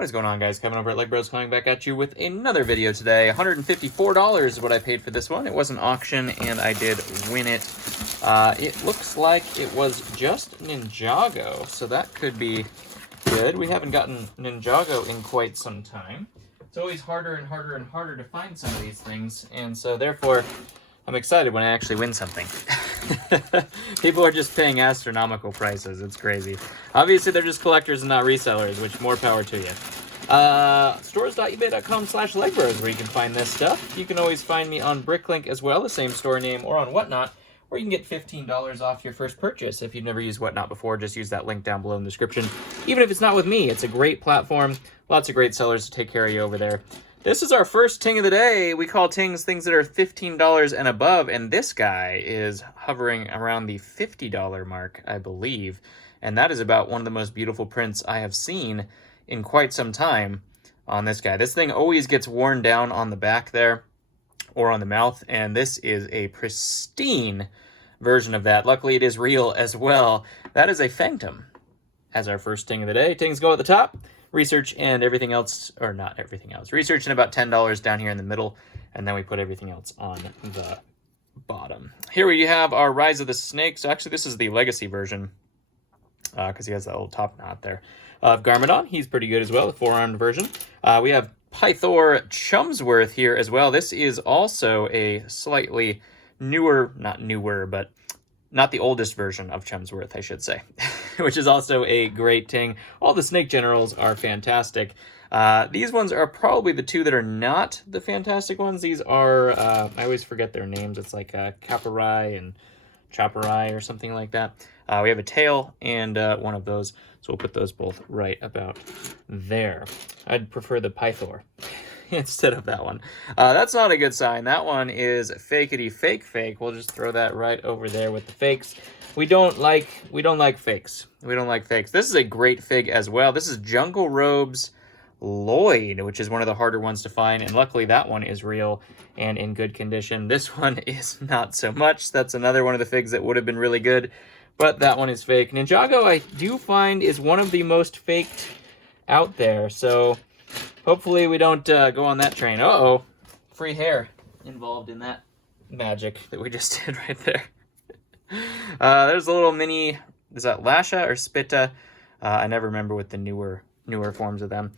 What is going on, guys? Kevin over at Legbros coming back at you with another video today. $154 is what I paid for this one. It was an auction, and I did win it. It looks like it was just Ninjago, so that could be good. We haven't gotten Ninjago in quite some time. It's always harder and harder and harder to find some of these things, and so therefore, I'm excited when I actually win something. People are just paying astronomical prices. It's crazy. Obviously, they're just collectors and not resellers, which more power to you. Stores.ebay.com/Legbros, where you can find this stuff. You can always find me on Bricklink as well, the same store name, or on Whatnot, where you can get $15 off your first purchase. If you've never used Whatnot before, just use that link down below in the description. Even if it's not with me, it's a great platform. Lots of great sellers to take care of you over there. This is our first ting of the day. We call tings things that are $15 and above, and this guy is hovering around the $50 mark, I believe. And that is about one of the most beautiful prints I have seen in quite some time on this guy. This thing always gets worn down on the back there, or on the mouth, and this is a pristine version of that. Luckily, it is real as well. That is a Phantom as our first ting of the day. Tings go at the top. Research and everything else, or not everything else. Research and about $10 down here in the middle, and then we put everything else on the bottom. Here we have our Rise of the Snake. So actually, this is the Legacy version, because he has that little top knot there. Of Garmadon, he's pretty good as well, the four-armed version. We have Pythor Chumsworth here as well. This is also a slightly newer, not newer, but not the oldest version of Chumsworth, I should say, which is also a great ting. All the Snake Generals are fantastic. These ones are probably the two that are not the fantastic ones. These are, I always forget their names. It's like Caparai and Chaparai or something like that. We have a tail and one of those, so we'll put those both right about there. I'd prefer the Pythor instead of that one. That's not a good sign. That one is fakety fake. We'll just throw that right over there with the fakes. We don't like fakes. We don't like fakes. This is a great fig as well. This is Jungle Robe's Lloyd, which is one of the harder ones to find, and luckily that one is real and in good condition. This one is not so much. That's another one of the figs that would have been really good, but that one is fake. Ninjago, I do find, is one of the most faked out there, so hopefully we don't go on that train. Uh-oh, free hair involved in that magic that we just did right there. There's a little mini, is that Lasha or Spitta? I never remember what the newer forms of them.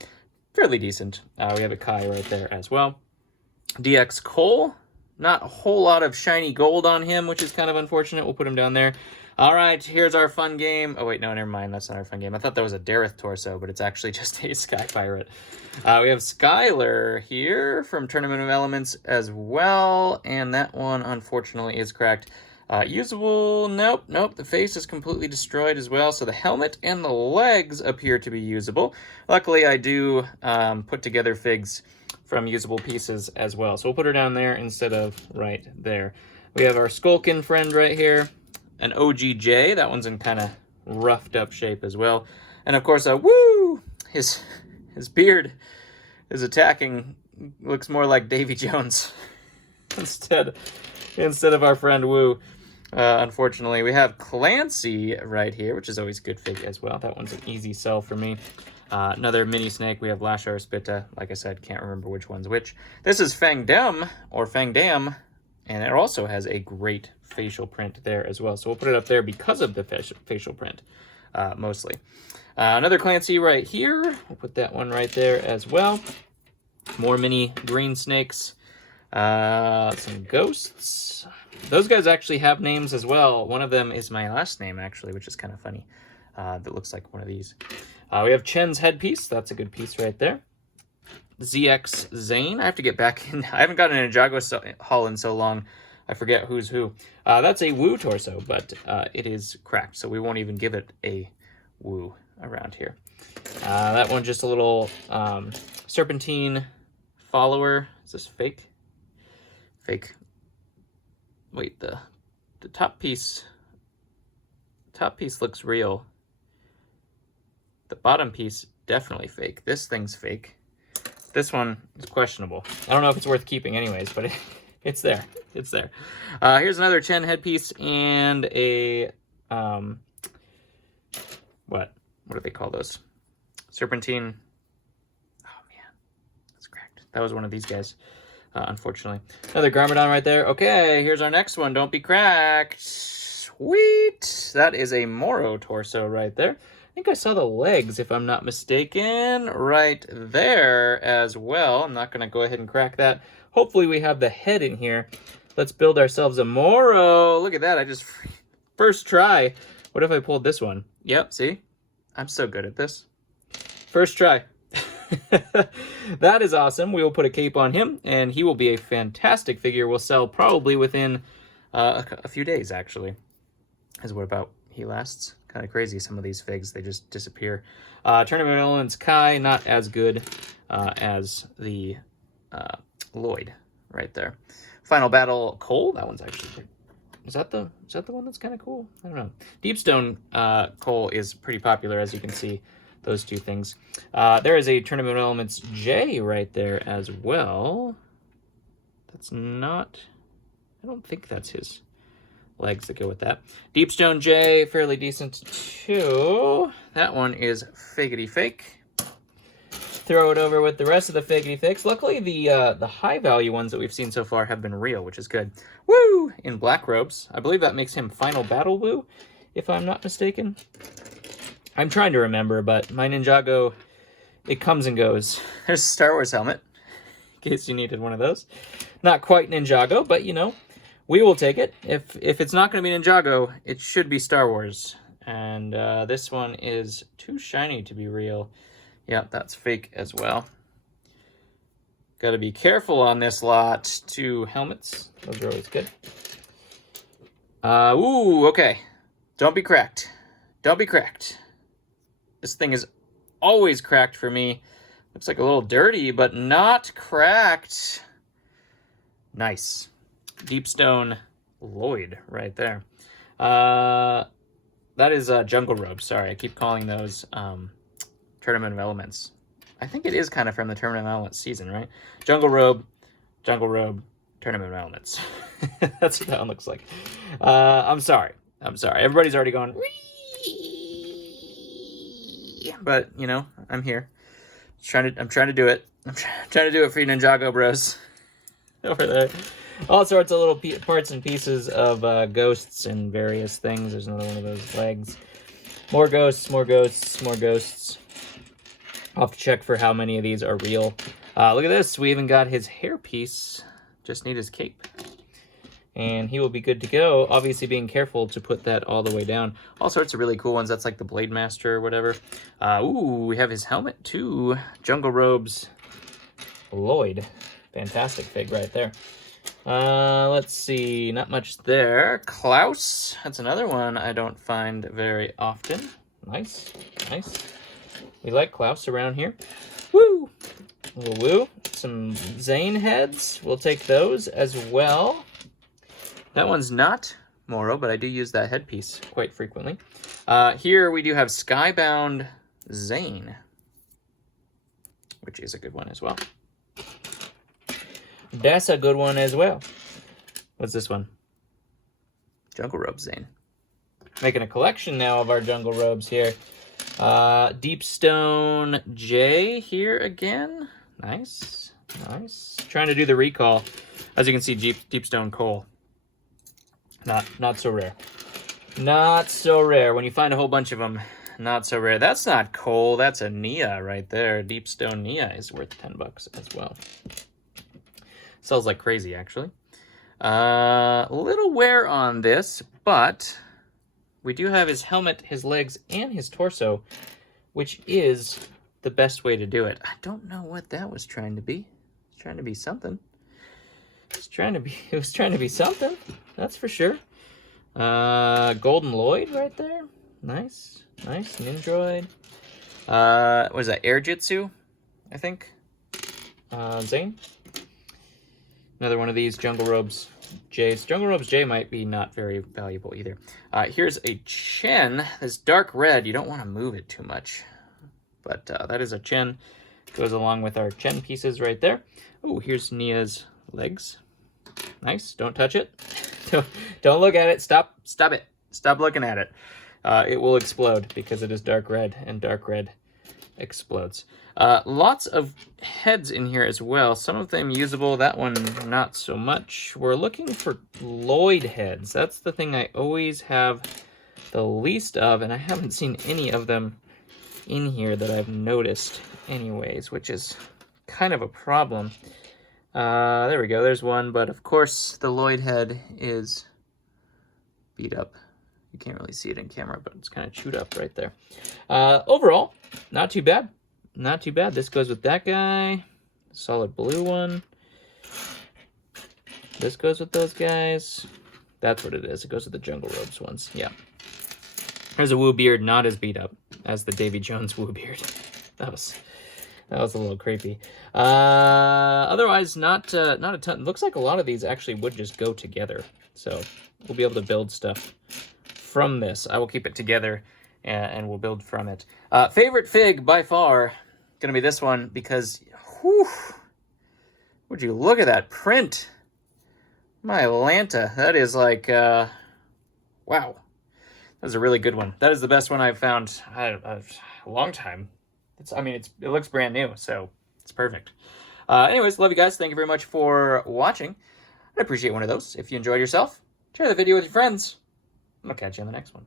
Fairly decent. We have a Kai right there as well. DX Cole, not a whole lot of shiny gold on him, which is kind of unfortunate. We'll put him down there. All right, here's our fun game. Oh, wait, no, never mind. That's not our fun game. I thought that was a Dareth torso, but it's actually just a Sky Pirate. We have Skylar here from Tournament of Elements as well, and that one, unfortunately, is cracked. Usable, nope. The face is completely destroyed as well, so the helmet and the legs appear to be usable. Luckily, I do put together figs from usable pieces as well, so we'll put her down there instead of right there. We have our Skulkin friend right here. An OGJ, that one's in kind of roughed up shape as well. And of course, his beard is attacking, looks more like Davy Jones instead of our friend Woo. Unfortunately, we have Clancy right here, which is always a good fig as well. That one's an easy sell for me. Another mini snake. We have Lasha or Spitta. Like I said, can't remember which one's which. This is Fangdam or Fangdam, and it also has a great facial print there as well. So we'll put it up there because of the facial print, mostly. Another Clancy right here. We'll put that one right there as well. More mini green snakes. Some ghosts. Those guys actually have names as well. One of them is my last name, actually, which is kind of funny. That looks like one of these. We have Chen's headpiece. That's a good piece right there. ZX Zane. I have to get back in. I haven't gotten a Ninjago haul in so long. I forget who's who. That's a Woo torso, but it is cracked, so we won't even give it a Woo around here. That one just a little Serpentine follower. Is this fake? Fake. Wait, the top piece looks real. The bottom piece, definitely fake. This thing's fake. This one is questionable. I don't know if it's worth keeping anyways, but it's there. It's there. Here's another Chen headpiece and a, what do they call those? Serpentine that was one of these guys, unfortunately. Another Garmadon right there. Okay, here's our next one. Don't be cracked. Sweet. That is a Morrow torso right there. I think I saw the legs, if I'm not mistaken, right there as well. I'm not going to go ahead and crack that. Hopefully we have the head in here. Let's build ourselves a Morrow. Look at that. I just... First try. What if I pulled this one? Yep, see? I'm so good at this. First try. That is awesome. We will put a cape on him, and he will be a fantastic figure. We'll sell probably within a few days, actually. Is what about he lasts? Kind of crazy, some of these figs. They just disappear. Tournament Elements Kai, not as good as the Lloyd right there. Final Battle Cole. That one's actually pretty... Is that the one that's kind of cool? I don't know. Deepstone Cole is pretty popular, as you can see, those two things. There is a Tournament Elements J right there as well. That's not... I don't think that's his legs that go with that. Deepstone J, fairly decent too. That one is fakety fake. Throw it over with the rest of the fakety fakes. Luckily, the high value ones that we've seen so far have been real, which is good. Woo! In black robes. I believe that makes him Final Battle Woo, if I'm not mistaken. I'm trying to remember, but my Ninjago, it comes and goes. There's a Star Wars helmet, in case you needed one of those. Not quite Ninjago, but you know, we will take it. If it's not going to be Ninjago, it should be Star Wars. And this one is too shiny to be real. Yeah, that's fake as well. Got to be careful on this lot. 2 helmets. Those are always good. Ooh, okay. Don't be cracked. Don't be cracked. This thing is always cracked for me. Looks like a little dirty, but not cracked. Nice. Deepstone Lloyd right there. That is Jungle Robe. Sorry, I keep calling those Tournament of Elements. I think it is kind of from the Tournament of Elements season, right? Jungle Robe, Tournament of Elements. That's what that one looks like. I'm sorry. Everybody's already gone, wee! But, you know, I'm here. I'm trying to do it. I'm trying to do it for you Ninjago bros. Over there. All sorts of little parts and pieces of ghosts and various things. There's another one of those legs. More ghosts, more ghosts, more ghosts. I'll have to check for how many of these are real. Look at this. We even got his hairpiece. Just need his cape. And he will be good to go. Obviously being careful to put that all the way down. All sorts of really cool ones. That's like the Blade Master or whatever. Ooh, we have his helmet too. Jungle Robes Lloyd. Fantastic fig right there. Let's see. Not much there. Klaus. That's another one I don't find very often. Nice. Nice. We like Klaus around here. Woo! A little woo. Some Zane heads. We'll take those as well. That one's not Morrow, but I do use that headpiece quite frequently. Here we do have Skybound Zane, which is a good one as well. That's a good one as well. What's this one? Jungle Robe Zane. Making a collection now of our Jungle Robes here. Deepstone J here again. Nice. Nice. Trying to do the recall. As you can see, Deepstone Cole. Not so rare. Not so rare. When you find a whole bunch of them, not so rare. That's not Cole. That's a Nia right there. Deepstone Nia is worth $10 as well. Sells like crazy, actually. A little wear on this, but we do have his helmet, his legs, and his torso, which is the best way to do it. I don't know what that was trying to be. It's trying to be something. It was trying to be something. That's for sure. Golden Lloyd right there. Nice. Nice. Nindroid. What is that? Air Jitsu, I think. Zane. Another one of these Jungle Robes J's. Jungle Robes J might be not very valuable either. Here's a Chen. This dark red. You don't want to move it too much. But that is a Chen. Goes along with our Chen pieces right there. Oh, here's Nia's legs. Nice. Don't touch it. Don't look at it. Stop it. Stop looking at it. It will explode because it is dark red, and dark red explodes. Lots of heads in here as well. Some of them usable, that one not so much. We're looking for Lloyd heads. That's the thing I always have the least of, and I haven't seen any of them in here that I've noticed anyways, which is kind of a problem. There we go, there's one, but of course the Lloyd head is beat up. You can't really see it in camera, but it's kind of chewed up right there. Overall, not too bad. Not too bad. This goes with that guy. Solid blue one. This goes with those guys. That's what it is. It goes with the Jungle Robes ones. Yeah. There's a Woo Beard, not as beat up as the Davy Jones Woo Beard. That was a little creepy. Otherwise, not a ton. It looks like a lot of these actually would just go together. So we'll be able to build stuff from this. I will keep it together and we'll build from it. Favorite fig by far gonna be this one because, whew, would you look at that print? My Lanta, that is like, wow. That was a really good one. That is the best one I've found a long time. It looks brand new, so it's perfect. Anyways, love you guys. Thank you very much for watching. I'd appreciate one of those. If you enjoyed yourself, share the video with your friends. I'll catch you on the next one.